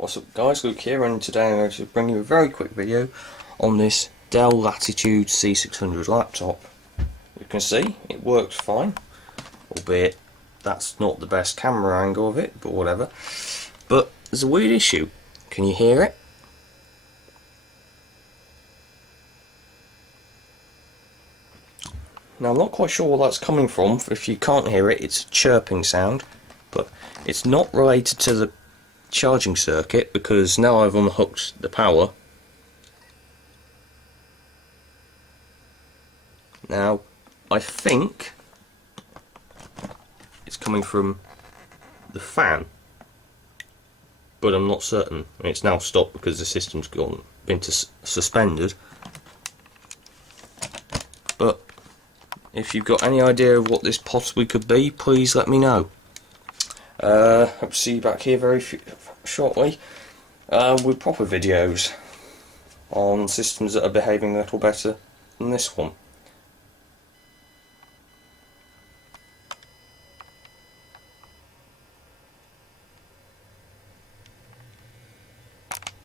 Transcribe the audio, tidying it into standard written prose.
What's up guys, Luke here, and today I'm going to bring you a very quick video on this Dell Latitude C600 laptop. You can see it works fine, albeit that's not the best camera angle of it, but whatever. But there's a weird issue. Can you hear it? Now I'm not quite sure where that's coming from. If you can't hear it, it's a chirping sound, but it's not related to the charging circuit, because now I've unhooked the power. Now I think it's coming from the fan, but I'm not certain. It's now stopped because the system's been suspended. But if you've got any idea of what this possibly could be, please let me know. Hope to see you back here very shortly with proper videos on systems that are behaving a little better than this one.